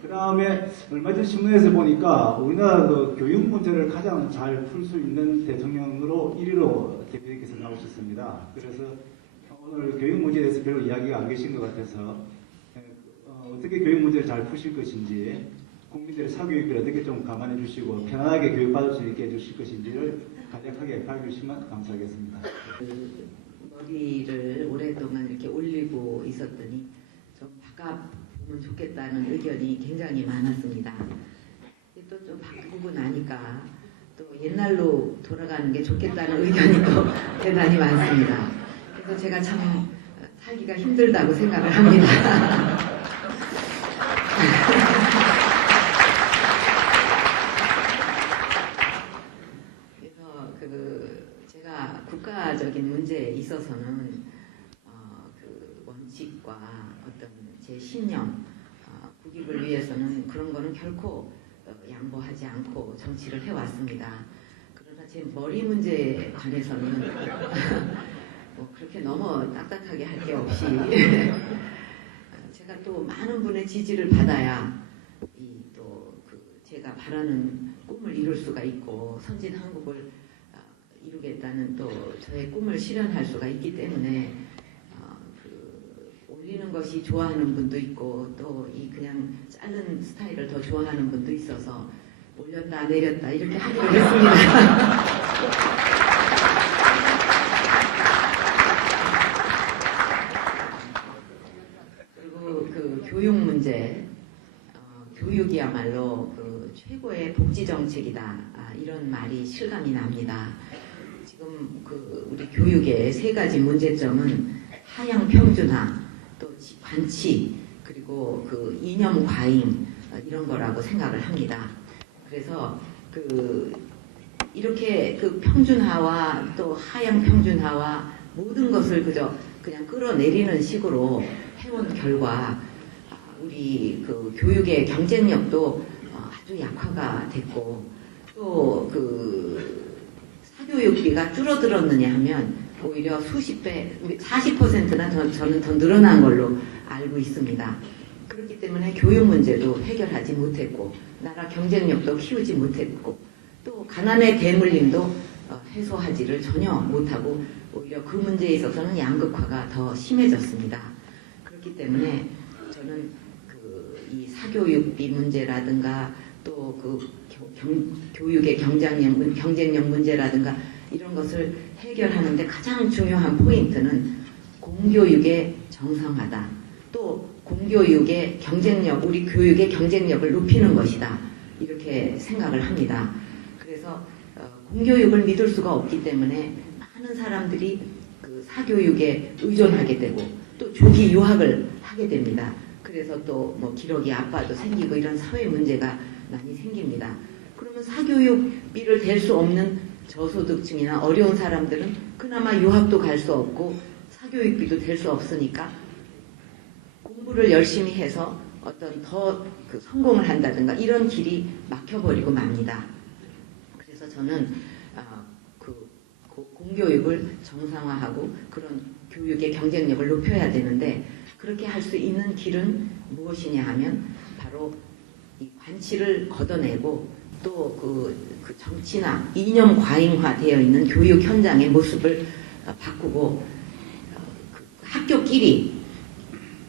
그 다음에 얼마 전 신문에서 보니까 우리나라 교육 문제를 가장 잘 풀 수 있는 대통령으로 1위로 대표님께서 나오셨습니다. 그래서 오늘 교육 문제에 대해서 별로 이야기가 안 계신 것 같아서 어떻게 교육 문제를 잘 푸실 것인지, 국민들의 사교육을 어떻게 좀 감안해 주시고 편안하게 교육받을 수 있게 해주실 것인지를 간략하게 밝혀 주시면 감사하겠습니다. 머리를 오랫동안 이렇게 올리고 있었더니 좀 바꿔보면 좋겠다는 의견이 굉장히 많았습니다. 또 좀 바꾸고 나니까 또 옛날로 돌아가는 게 좋겠다는 의견이 또 대단히 많습니다. 그래서 제가 참 살기가 힘들다고 생각을 합니다. 제가 국가적인 문제에 있어서는 원칙과 어떤 제 신념, 국익을 위해서는 그런 거는 결코 양보하지 않고 정치를 해왔습니다. 그러나 제 머리 문제에 관해서는 그렇게 너무 딱딱하게 할 게 없이 제가 또 많은 분의 지지를 받아야 제가 바라는 꿈을 이룰 수가 있고 선진 한국을 이루겠다는 또 저의 꿈을 실현할 수가 있기 때문에 올리는 것이 좋아하는 분도 있고 또 이 그냥 자른 스타일을 더 좋아하는 분도 있어서 올렸다 내렸다 이렇게 하기로 했습니다. 그리고 교육 문제, 교육이야말로 최고의 복지 정책이다, 이런 말이 실감이 납니다. 지금 우리 교육의 세 가지 문제점은 하향 평준화, 또 관치, 그리고 이념 과잉, 이런 거라고 생각을 합니다. 그래서 이렇게 평준화와 또 하향 평준화와 모든 것을 그냥 끌어내리는 식으로 해온 결과 우리 교육의 경쟁력도 아주 약화가 됐고, 또 사교육비가 줄어들었느냐 하면 오히려 수십 배, 40%나 저는 더 늘어난 걸로 알고 있습니다. 그렇기 때문에 교육 문제도 해결하지 못했고, 나라 경쟁력도 키우지 못했고, 또 가난의 대물림도 해소하지를 전혀 못하고, 오히려 그 문제에 있어서는 양극화가 더 심해졌습니다. 그렇기 때문에 저는 이 사교육비 문제라든가 또 교육의 경쟁력 문제라든가 이런 것을 해결하는데 가장 중요한 포인트는 공교육의 정상화다. 또 공교육의 경쟁력, 우리 교육의 경쟁력을 높이는 것이다, 이렇게 생각을 합니다. 그래서 공교육을 믿을 수가 없기 때문에 많은 사람들이 사교육에 의존하게 되고 또 조기 유학을 하게 됩니다. 그래서 또 기러기 아빠도 생기고 이런 사회 문제가 많이 생깁니다. 그러면 사교육비를 댈 수 없는 저소득층이나 어려운 사람들은 그나마 유학도 갈 수 없고 사교육비도 댈 수 없으니까 공부를 열심히 해서 어떤 더 성공을 한다든가 이런 길이 막혀버리고 맙니다. 그래서 저는 공교육을 정상화하고 그런 교육의 경쟁력을 높여야 되는데 그렇게 할 수 있는 길은 무엇이냐 하면 바로 이 관치를 걷어내고 또 그 정치나 이념 과잉화되어 있는 교육 현장의 모습을 바꾸고 그 학교끼리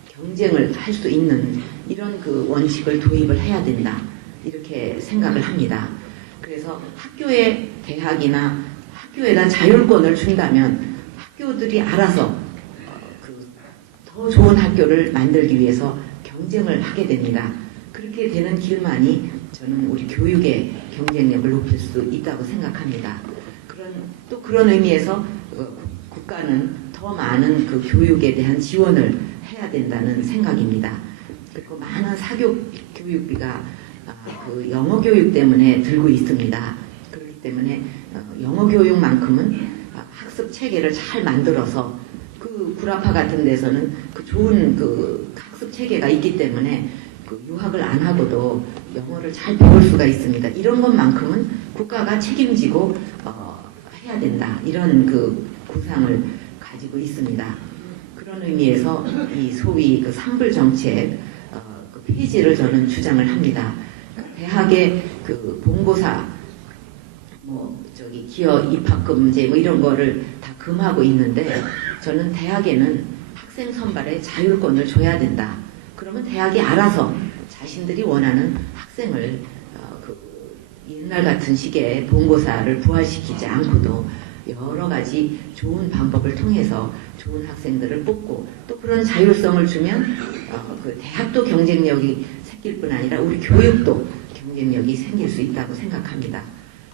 경쟁을 할 수 있는 이런 그 원칙을 도입을 해야 된다. 이렇게 생각을 합니다. 그래서 학교에 대학이나 학교에다 자율권을 준다면 학교들이 알아서 더 좋은 학교를 만들기 위해서 경쟁을 하게 됩니다. 그렇게 되는 길만이 저는 우리 교육의 경쟁력을 높일 수 있다고 생각합니다. 그런 의미에서 국가는 더 많은 그 교육에 대한 지원을 해야 된다는 생각입니다. 그리고 많은 사교육 교육비가 그 영어 교육 때문에 들고 있습니다. 그렇기 때문에 영어 교육만큼은 학습 체계를 잘 만들어서 그 구라파 같은 데서는 그 좋은 그 학습 체계가 있기 때문에 그 유학을 안 하고도 영어를 잘 배울 수가 있습니다. 이런 것만큼은 국가가 책임지고 해야 된다. 이런 그 구상을 가지고 있습니다. 그런 의미에서 이 소위 그 산불 정책 그 폐지를 저는 주장을 합니다. 대학의 그 본고사 기여 입학금제 이런 거를 다 금하고 있는데 저는 대학에는 학생 선발에 자율권을 줘야 된다. 그러면 대학이 알아서 자신들이 원하는 학생을 옛날 같은 식의 본고사를 부활시키지 않고도 여러 가지 좋은 방법을 통해서 좋은 학생들을 뽑고 또 그런 자율성을 주면 그 대학도 경쟁력이 생길 뿐 아니라 우리 교육도 경쟁력이 생길 수 있다고 생각합니다.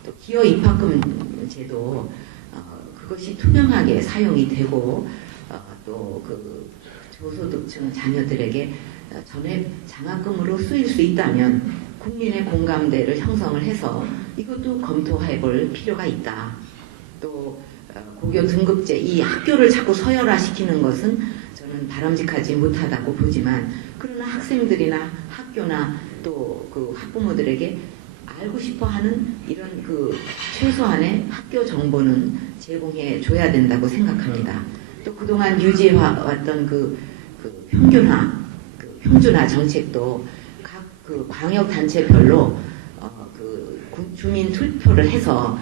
또 기여 입학금 제도 그것이 투명하게 사용이 되고 또 그 저소득층 자녀들에게 전액 장학금으로 쓰일 수 있다면 국민의 공감대를 형성을 해서 이것도 검토해 볼 필요가 있다. 또 고교 등급제 이 학교를 자꾸 서열화시키는 것은 저는 바람직하지 못하다고 보지만 그러나 학생들이나 학교나 또 그 학부모들에게 알고 싶어하는 이런 그 최소한의 학교 정보는 제공해 줘야 된다고 생각합니다. 또 그동안 유지해왔던 그 평준화 정책도 각 그 광역 단체별로 주민 투표를 해서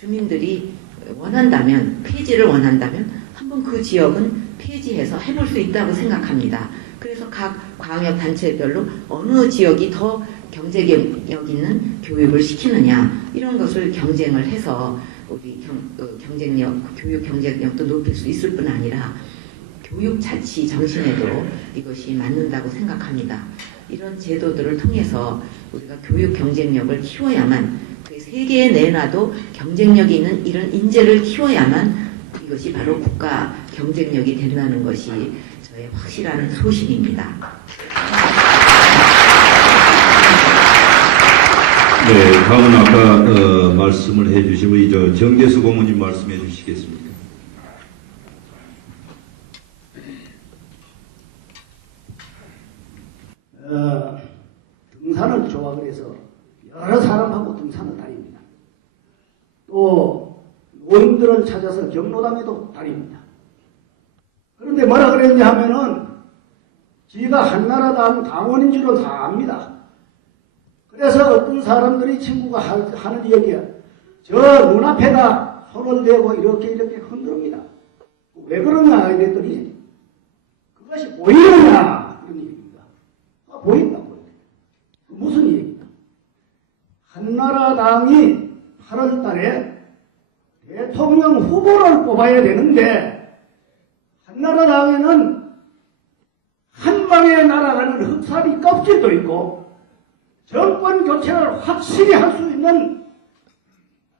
주민들이 원한다면 폐지를 원한다면 한번 그 지역은 폐지해서 해볼 수 있다고 생각합니다. 그래서 각 광역 단체별로 어느 지역이 더 경쟁력 있는 교육을 시키느냐 이런 것을 경쟁을 해서 우리 교육 경쟁력도 높일 수 있을 뿐 아니라 교육 자치 정신에도 이것이 맞는다고 생각합니다. 이런 제도들을 통해서 우리가 교육 경쟁력을 키워야만 세계에 내놔도 경쟁력이 있는 이런 인재를 키워야만 이것이 바로 국가 경쟁력이 된다는 것이 저의 확실한 소신입니다. 네, 다음은 아까 말씀을 해주신 우리 정재수 고문님 말씀해 주시겠습니까? 등산을 좋아하고 해서 여러 사람하고 등산을 다닙니다. 또 노인들을 찾아서 경로당에도 다닙니다. 그런데 뭐라 그랬냐 하면은 지가 한나라당 당원인 줄을 다 압니다. 그래서 어떤 사람들이 친구가 하는 얘기야. 저 눈앞에다 손을 대고 이렇게 흔듭니다. 왜 그러냐 이랬더니 그것이 보이느냐 이런 얘기입니다. 보인다고. 무슨 얘기입니까? 한나라당이 8월 달에 대통령 후보를 뽑아야 되는데 한나라당에는 한 방에 날아가는 흑사리 껍질도 있고 정권 교체를 확실히 할 수 있는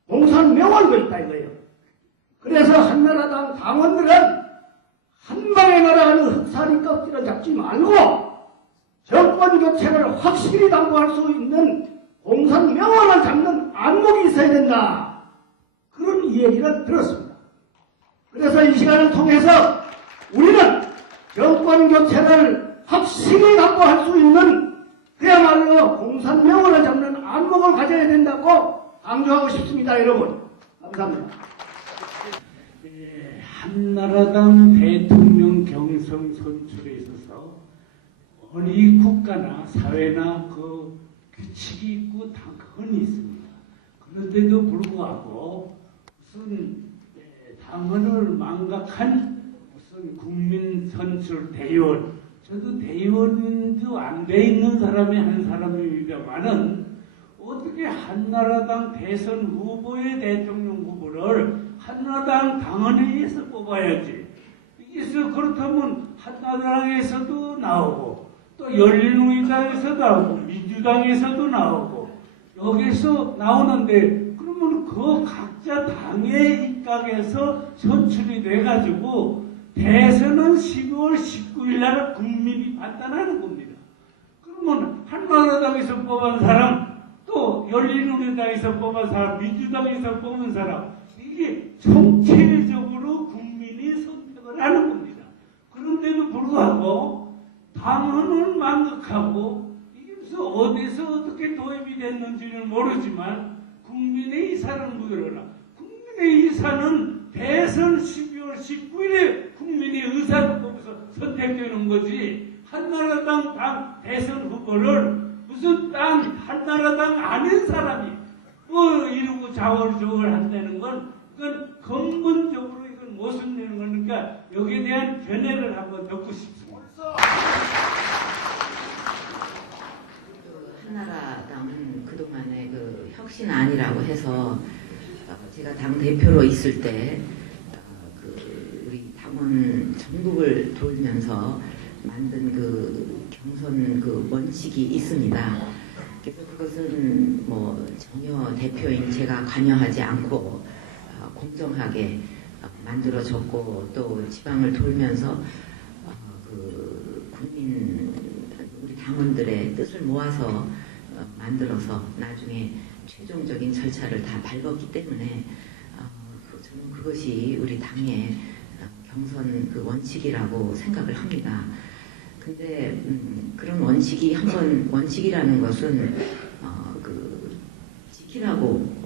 공산 명월도 있다 이거예요. 그래서 한나라당 당원들은 한 방에 날아가는 흑사리 껍질을 잡지 말고 정권 교체를 확실히 담보할 수 있는 공산 명월을 잡는 안목이 있어야 된다. 그런 얘기를 들었습니다. 그래서 이 시간을 통해서 우리는 정권 교체를 확실히 담보할 수 있는 그야말로 공산 명월을 잡는 안목을 가져야 된다고 강조하고 싶습니다. 여러분 감사합니다. 한나라당 대통령 경선 선출에 있어서 어느 국가나 사회나 그 규칙이 있고 당헌이 있습니다. 그런데도 불구하고 무슨 당헌을 망각한 무슨 국민 선출 대의원, 저도 대의원도 안 돼 있는 사람이 한 사람입니다만은 어떻게 한나라당 대선 후보의 대통령 후보를 한나라당 당헌에 의해서 뽑아야지. 이게서 그렇다면 한나라당에서도 나오고 또 열린우리당에서도 나오고 민주당에서도 나오고 여기서 나오는데 그러면 그 각자 당의 입각에서 선출이 돼가지고 대선은 12월 19일 날 국민이 판단하는 겁니다. 그러면 한나라당에서 뽑은 사람 또 열린우리당에서 뽑은 사람 민주당에서 뽑은 사람 이게 총체적으로 국민이 선택을 하는 겁니다. 그런데도 불구하고 당헌은 망각하고 이게 무슨 어디서 어떻게 도입이 됐는지는 모르지만 국민의 이사는 무효라. 국민의 이사는 대선 12월 19일에 국민의 의사를 보면서 선택되는 거지. 한나라당 당 대선 후보를 무슨 한나라당 아닌 사람이 뭐 이러고 자월조월 한다는 건 그건 근본적으로 이건 모순되는 거니까 여기에 대한 견해를 한번 듣고 싶습니다. 한나라당은 그동안에 그 혁신안이라고 해서 제가 당 대표로 있을 때 우리 당원 전국을 돌면서 만든 그 경선 그 원칙이 있습니다. 그래서 그것은 뭐 전혀 대표인 제가 관여하지 않고 공정하게 만들어졌고 또 지방을 돌면서 그 국민 우리 당원들의 뜻을 모아서 만들어서 나중에 최종적인 절차를 다 밟았기 때문에 저는 그것이 우리 당의 경선 그 원칙이라고 생각을 합니다. 근데 그런 원칙이 한번 원칙이라는 것은 그 지키라고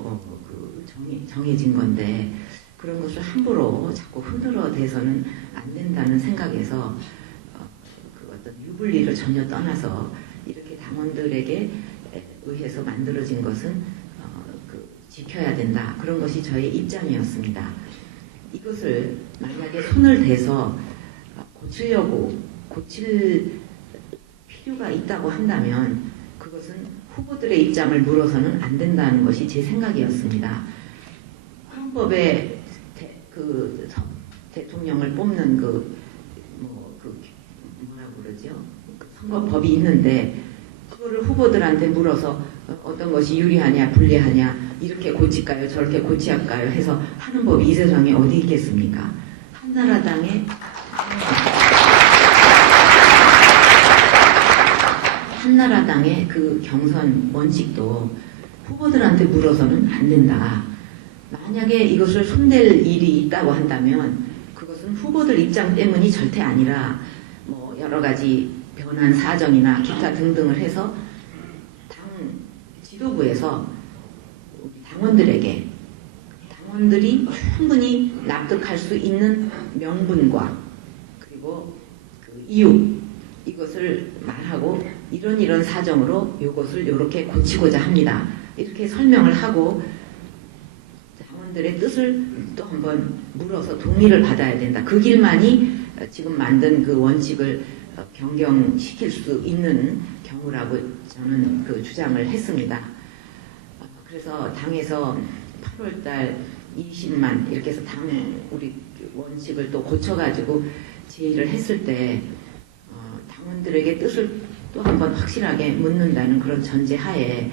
정해진 건데 그런 것을 함부로 자꾸 흔들어 대서는 안 된다는 생각에서 그 어떤 유불리를 전혀 떠나서 이렇게 당원들에게 의해서 만들어진 것은 지켜야 된다. 그런 것이 저의 입장이었습니다. 이것을 만약에 손을 대서 고칠 필요가 있다고 한다면 그것은 후보들의 입장을 물어서는 안 된다는 것이 제 생각이었습니다. 헌법에 대통령을 뽑는 뭐라고 그러죠? 선거법이 있는데 그거를 후보들한테 물어서 어떤 것이 유리하냐 불리하냐 이렇게 고칠까요 저렇게 고칠까요 해서 하는 법이 이 세상에 어디 있겠습니까? 한나라당의 그 경선 원칙도 후보들한테 물어서는 안 된다. 만약에 이것을 손댈 일이 있다고 한다면 그것은 후보들 입장 때문이 절대 아니라 뭐 여러 가지 변한 사정이나 기타 등등을 해서 당 지도부에서 당원들이 충분히 납득할 수 있는 명분과 그리고 그 이유 이것을 말하고 이런 사정으로 이것을 이렇게 고치고자 합니다. 이렇게 설명을 하고 당원들의 뜻을 또 한번 물어서 동의를 받아야 된다. 그 길만이 지금 만든 그 원칙을 변경시킬 수 있는 경우라고 저는 그 주장을 했습니다. 그래서 당에서 8월달 20만 이렇게 해서 우리 원칙을 또 고쳐가지고 제의를 했을 때 당원들에게 뜻을 또 한번 확실하게 묻는다는 그런 전제하에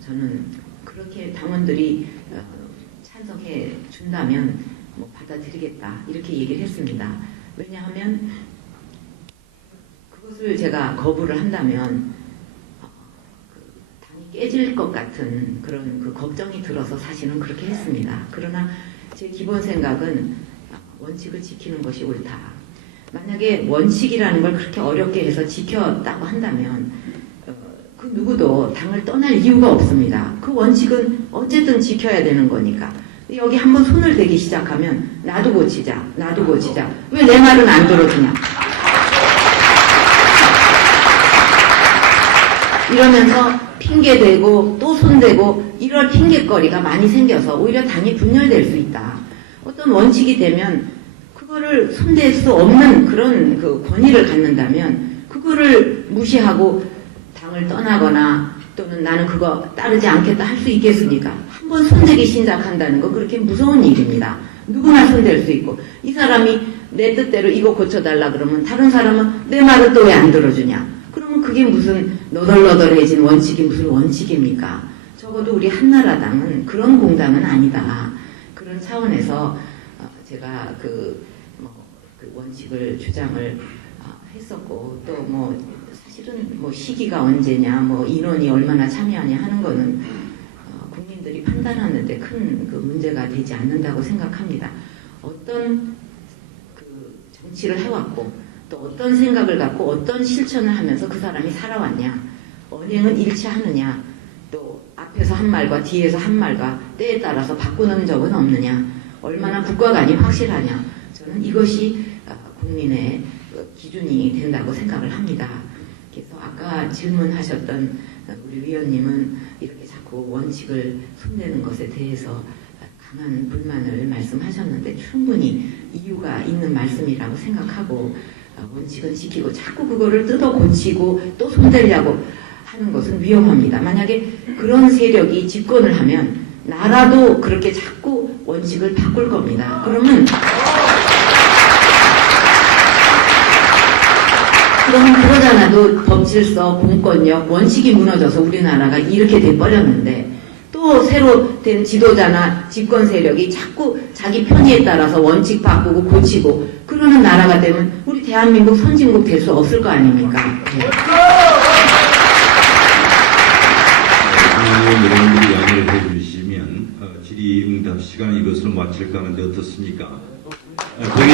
저는 그렇게 당원들이 찬성해 준다면 받아들이겠다 이렇게 얘기를 했습니다. 왜냐하면 그것을 제가 거부를 한다면 당이 깨질 것 같은 그런 그 걱정이 들어서 사실은 그렇게 했습니다. 그러나 제 기본 생각은 원칙을 지키는 것이 옳다. 만약에 원칙이라는 걸 그렇게 어렵게 해서 지켰다고 한다면 그 누구도 당을 떠날 이유가 없습니다. 그 원칙은 어쨌든 지켜야 되는 거니까. 여기 한번 손을 대기 시작하면 나도 고치자, 나도 고치자. 왜 내 말은 안 들어주냐. 이러면서 핑계대고 또 손대고 이럴 핑계거리가 많이 생겨서 오히려 당이 분열될 수 있다. 어떤 원칙이 되면 그거를 손댈 수 없는 그런 그 권위를 갖는다면 그거를 무시하고 당을 떠나거나 또는 나는 그거 따르지 않겠다 할 수 있겠습니까? 한번 손대기 시작한다는 거 그렇게 무서운 일입니다. 누구나 손댈 수 있고 이 사람이 내 뜻대로 이거 고쳐달라 그러면 다른 사람은 내 말을 또 왜 안 들어주냐? 그러면 그게 무슨 너덜너덜해진 원칙이 무슨 원칙입니까? 적어도 우리 한나라당은 그런 공당은 아니다. 그런 차원에서 제가 그 원칙을 주장을 했었고 또 뭐 사실은 뭐 시기가 언제냐 뭐 인원이 얼마나 참여하냐 하는 거는 국민들이 판단하는데 큰 그 문제가 되지 않는다고 생각합니다. 어떤 그 정치를 해왔고 또 어떤 생각을 갖고 어떤 실천을 하면서 그 사람이 살아왔냐, 언행은 일치하느냐, 또 앞에서 한 말과 뒤에서 한 말과 때에 따라서 바꾸는 적은 없느냐, 얼마나 국가관이 확실하냐, 저는 이것이 국민의 기준이 된다고 생각을 합니다. 그래서 아까 질문하셨던 우리 위원님은 이렇게 자꾸 원칙을 손대는 것에 대해서 강한 불만을 말씀하셨는데 충분히 이유가 있는 말씀이라고 생각하고 원칙은 지키고 자꾸 그거를 뜯어 고치고 또 손대려고 하는 것은 위험합니다. 만약에 그런 세력이 집권을 하면 나라도 그렇게 자꾸 원칙을 바꿀 겁니다. 그러면 그러잖아도 법질서, 공권력, 원칙이 무너져서 우리나라가 이렇게 돼버렸는데 또 새로 된 지도자나 집권 세력이 자꾸 자기 편의에 따라서 원칙 바꾸고 고치고 그러는 나라가 되면 우리 대한민국 선진국 될 수 없을 거 아닙니까? 네. 여러분들이 양해를 해주시면 질의응답 시간 이것을 마칠까 하는데 어떻습니까? 거기에